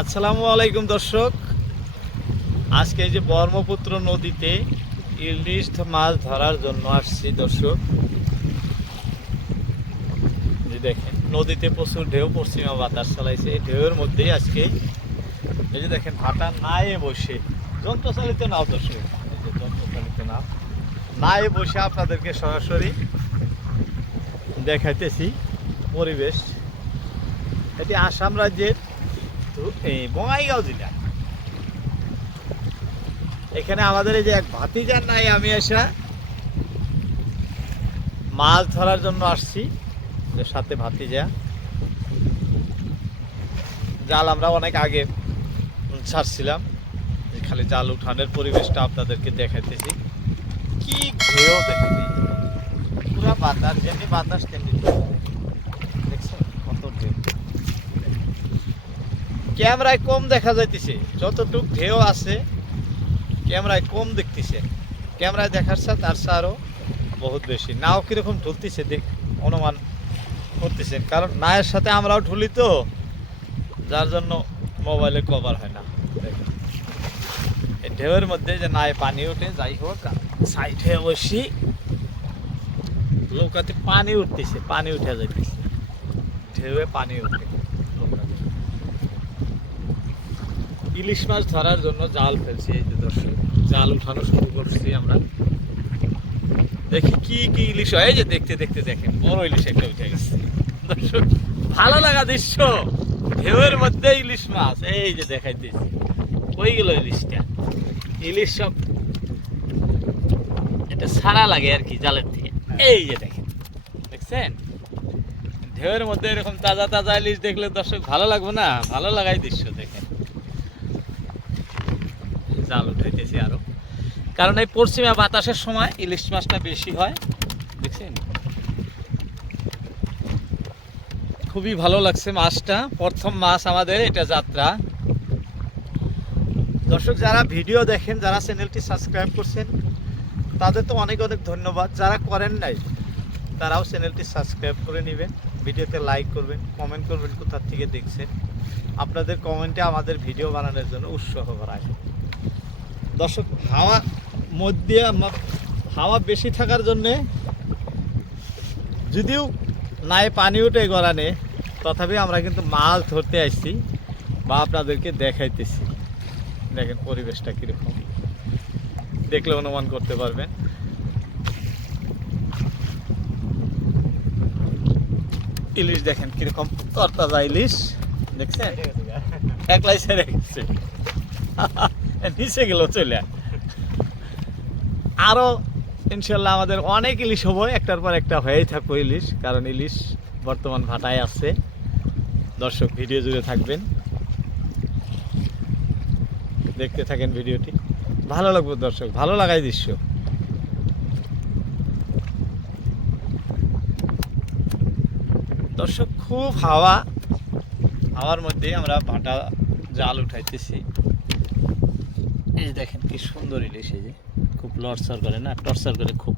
আসসালামু আলাইকুম দর্শক, আজকে এই যে ব্রহ্মপুত্র নদীতে ইলিশ মাছ ধরার জন্য আসছি দর্শক। যে দেখেন নদীতে প্রচুর ঢেউ, পশ্চিমা বাতাস চালাইছে। এই ঢেউয়ের মধ্যেই আজকে এই যে দেখেন ভাটা নায়ে বসে, যন্ত্রচালিত নাও দর্শক, এই যে যন্ত্রচালিত নাও নায়ে বসে আপনাদেরকে সরাসরি দেখাইতেছি পরিবেশ। এটি আসাম রাজ্যের এই বঙ্গাইগাঁও জেলা। এখানে আমাদের এই যে এক ভাতিজার নাই আমি আসা মাছ ধরার জন্য আসছি, সাথে ভাতিজা। জাল আমরা অনেক আগে ছাড়ছিলাম, খালি জাল উঠানের পরিবেশটা আপনাদেরকে দেখাইতেছি। কি ঢেউ দেখেন, পুরা বাতাস, যেমনি বাতাস তেমনি দেখছেন কত ঢেউ। ক্যামেরায় কম দেখা যাইতেছে, যতটুক ঢেউ আছে ক্যামেরায় কম দেখতেছে। ক্যামেরায় দেখার সাথে তার চেয়ে আরও বহুত বেশি। নাও কীরকম ঢুলতেছে দেখ অনুমান করতেছেন, কারণ নায়ের সাথে আমরাও ঢুলি তো, যার জন্য মোবাইলে কভার হয় না। দেখেন এই ঢেউয়ের মধ্যে যে নায়ে পানি ওঠে, যাই হোক সাইডে বসি নৌকাতে পানি উঠতেছে, পানি উঠে যাইতেছে, ঢেউয়ে পানি উঠে। ইলিশ মাছ ধরার জন্য জাল ফেলছি। এই যে দর্শক, জাল উঠানো শুরু করছি আমরা। দেখি কি কি ইলিশ হয়। এই যে দেখতে দেখতে দেখেন বড় ইলিশ একটা উঠে গেছে দর্শক, ভালো লাগা দৃশ্য। ঢেউয়ের মধ্যে ইলিশ মাছ, এই যে দেখাইতেছি। কই গেল ইলিশটা? ইলিশ সব এটা ছাড়া লাগে আর কি জালের থেকে। এই যে দেখেন, দেখছেন ঢেউয়ের মধ্যে এরকম তাজা তাজা ইলিশ দেখলে দর্শক ভালো লাগবে না? ভালো লাগাই দৃশ্য দেখেন। জাল উঠাইতেছি আরো, কারণ এই পশ্চিমা বাতাসের সময় ইলিশ মাছটা বেশি হয়। দেখছেন খুবই ভালো লাগছে মাছটা, প্রথম মাছ আমাদের এটা যাত্রা। দর্শক যারা ভিডিও দেখেন, যারা চ্যানেলটি সাবস্ক্রাইব করছেন তাদের তো অনেক অনেক ধন্যবাদ। যারা করেন নাই তারাও চ্যানেলটি সাবস্ক্রাইব করে নেবেন, ভিডিওতে লাইক করবেন, কমেন্ট করবেন কোথা থেকে দেখছেন। আপনাদের কমেন্টে আমাদের ভিডিও বানানোর জন্য উৎসাহ বাড়ায়। দর্শক হাওয়া মধ্যে হাওয়া বেশি থাকার জন্যে যদিও নাই পানি উঠে গড়ানে, তথাপি আমরা কিন্তু মাছ ধরতে আসছি বা আপনাদেরকে দেখাইতেছি। দেখেন পরিবেশটা কীরকম, দেখলে অনুমান করতে পারবেন। ইলিশ দেখেন কীরকম তরতাজা ইলিশ, দেখছেন একলাই ছেড়ে গেছে, নিচে গেল চলে। আরও ইনশাল্লাহ আমাদের অনেক ইলিশ হবো, একটার পর একটা হয়েই থাকবো ইলিশ, কারণ ইলিশ বর্তমান ভাটায় আছে। দর্শক ভিডিও জুড়ে থাকবেন, দেখতে থাকেন ভিডিওটি, ভালো লাগবে দর্শক, ভালো লাগাই দৃশ্য। দর্শক খুব হাওয়া, হাওয়ার মধ্যে আমরা ভাটা জাল উঠাইতেছি। এই দেখেন কি সুন্দর ইলিশ, এই যে খুব লড়সড় করে না, টর্চার করে খুব।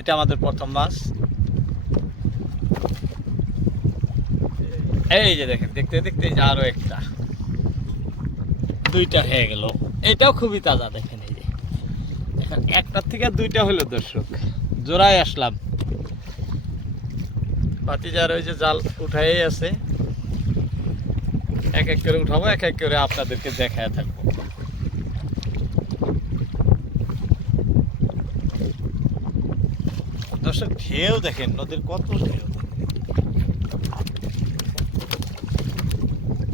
এটা আমাদের প্রথম মাছ। এই যে দেখেন দেখতে দেখতে আরো একটা, দুইটা হয়ে গেল। এটাও খুবই তাজা, দেখেন এই যে এখন একটার থেকে দুইটা হলো দর্শক, জোড়ায় আসলাম। ভাতিজার ওই যে জাল উঠাই আছে, এক এক করে উঠাবো, এক এক করে আপনাদেরকে দেখায় থাকবো। দর্শক ঢেউ দেখেন, নদীর কত ঢেউ,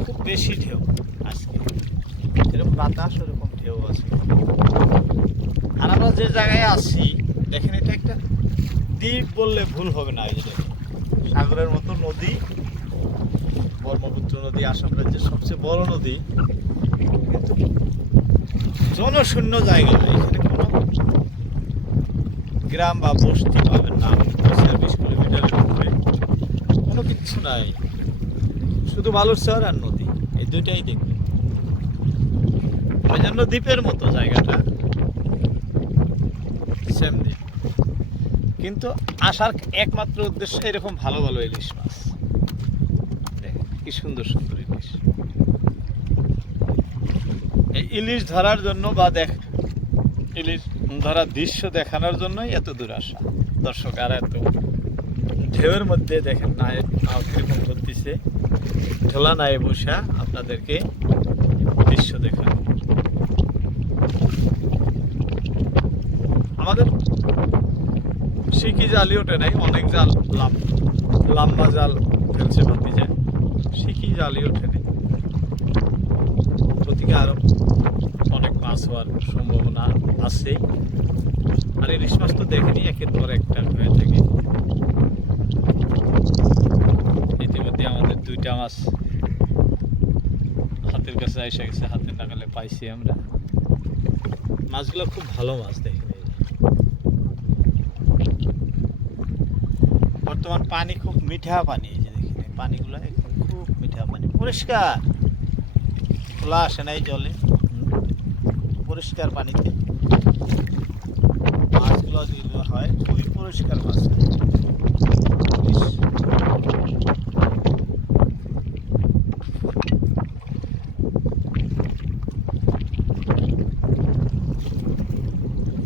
খুব বেশি ঢেউ আজকে, যেরকম বাতাস ওরকম ঢেউ আছে। আর আমরা যে জায়গায় আছি দেখেন, এটা একটা দ্বীপ বললে ভুল হবে না। এই যে সাগরের মতো নদী, ব্রহ্মপুত্র নদী আসাম রাজ্যের সবচেয়ে বড় নদী, কিন্তু জনশূন্য জায়গা। এখানে কোনো গ্রাম বা বস্তি পাবেন না, 20 কিলোমিটারের উপরে কোনো কিচ্ছু নাই, শুধু বালুর চর আর নদী, এই দুইটাই দেখবেন। ওই জন্য দ্বীপের মতো জায়গাটা, সেম দ্বীপ। কিন্তু আসার একমাত্র উদ্দেশ্য এরকম ভালো ভালো ইলিশ মাছ। দেখেন কি সুন্দর সুন্দর ইলিশ। এই ইলিশ ধরার জন্য বা ইলিশ ধরার দৃশ্য দেখানোর জন্যই এত দূর আসা দর্শক। আর এত ঢেউয়ের মধ্যে দেখেন না কিরকম চলতেছে, ঢোলা নাই বসা আপনাদেরকে দৃশ্য দেখানো। আমাদের শিকি জালই ওঠে নাই, অনেক জাল লম্বা জাল ফেলছে ভাতি যায়, শিকি জালই ওঠে নাই। প্রতিকে আরো অনেক মাছ হওয়ার সম্ভাবনা আছে। আর ইলিশ মাছ তো দেখেনি একের পর একটা হয়ে থাকে। ইতিমধ্যে আমাদের 2টা মাছ হাতের কাছে এসে গেছে, হাতের নাগালে পাইছি আমরা। মাছগুলো খুব ভালো মাছ দেখেন। বর্তমান পানি খুব মিঠা পানি, এই যে দেখেন পানিগুলো একদম খুব মিঠা পানি, পরিষ্কার, খোলা আসে না এই জলে, পরিষ্কার পানিতে মাছগুলো যেগুলো হয় খুবই পরিষ্কার মাছ।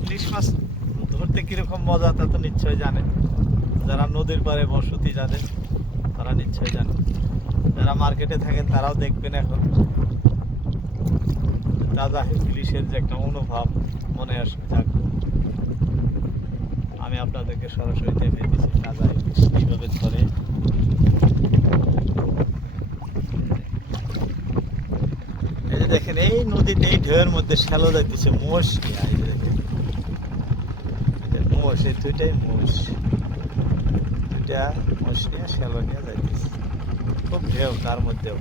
ইলিশ মাছ ধরতে কিরকম মজা তা তো নিশ্চয় জানেন। যারা নদীর পাড়ে বসতি যাদের, তারা নিশ্চয় জানেন। যারা মার্কেটে থাকেন তারাও দেখবেন এখন তাজা ইলিশের যে একটা অনুভব মনে আসবে। আমি আপনাদেরকে সরাসরি দেখাই দিচ্ছি তাজা ইলিশ কীভাবে ধরে। এই যে দেখেন এই নদীতে এই ঢেউয়ের মধ্যে শ্যালো যাইতেছে মোষ নিয়ে। এই যে দেখেন মোষ, এই 2টাই মোষ, 2টা মোষ নিয়ে শ্যালো নিয়ে যাইতেছে। খুব ঢেউ তার মধ্যেও।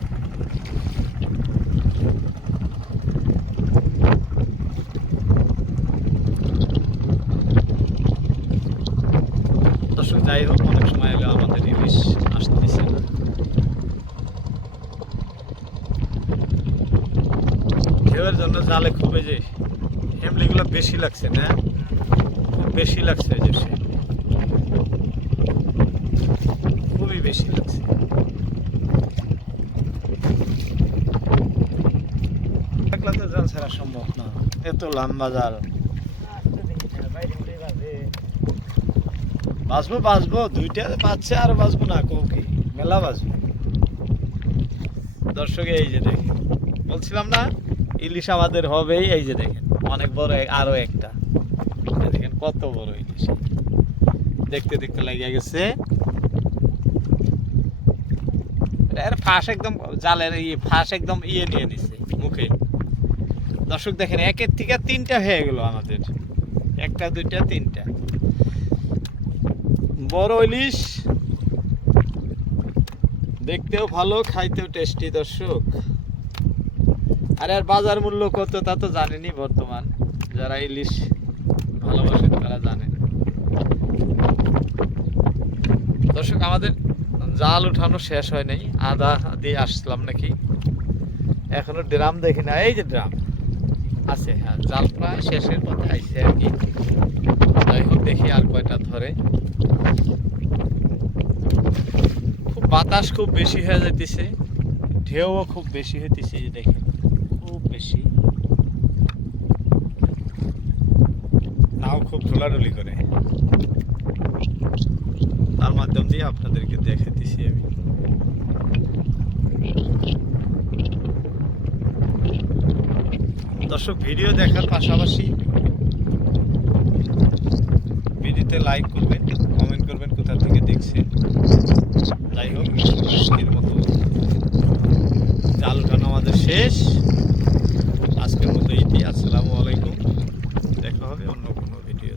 দর্শক যাই হোক, অনেক সময় হলে আমাদের ইলিশ আসতেছে না। ঢেউয়ের জন্য জালে খুব এই যে হেমলিগুলো বেশি লাগছে না, খুব বেশি লাগছে, যে সে খুবই বেশি লাগছে। একলা তো জাল ছাড়া সম্ভব না, এত লম্বা জাল। বাঁচবো 2টা বাঁচছে, আর বাঁচবো না কৌকি, মেলা বাঁচবো। দর্শক এই যে দেখেন, বলছিলাম না ইলিশ আমাদের হবেই। এই যে দেখেন অনেক বড় আরো একটা, দেখেন কত বড় ইলিশ, দেখতে দেখতে লাগিয়ে গেছে। এর ফাঁস একদম জালের ফাঁস একদম নিয়ে নিছে মুখে। দর্শক দেখেন 1-এর থেকে 3টা হয়ে গেল আমাদের, 1টা 2টা 3টা বড় ইলিশ। দেখতেও ভালো, খাইতেও টেস্টি দর্শক। আর বাজার মূল্য কত তা তো জানেনই, বর্তমান যারা ইলিশ ভালোবাসেন তারা জানেন। দর্শক আমাদের জাল উঠানো শেষ হয় নাই, আধা দিয়ে আসলাম নাকি, এখনো ড্রাম দেখি না। এই যে ড্রাম আছে, হ্যাঁ জাল প্রায় শেষের পথে আইছে আর কি। যাই হোক দেখি আর কয়টা ধরে। খুব বাতাস খুব বেশি হয়ে যাইতেছে, ঢেউও খুব বেশি হইতেছে, এই যে দেখেন খুব বেশি, নাও খুব ঢোলাঢুলি করে। তার মাধ্যম দিয়ে আপনাদেরকে দেখাইতেছি আমি। দর্শক ভিডিও দেখার পাশাপাশি ভিডিওতে লাইক করবেন, কমেন্ট করবেন কোথা থেকে দেখছেন। যাই হোক আজকের মতো জাল উঠানো আমাদের শেষ, আজকের মতো ইতি। আসসালামু আলাইকুম, দেখা হবে অন্য কোনো ভিডিও।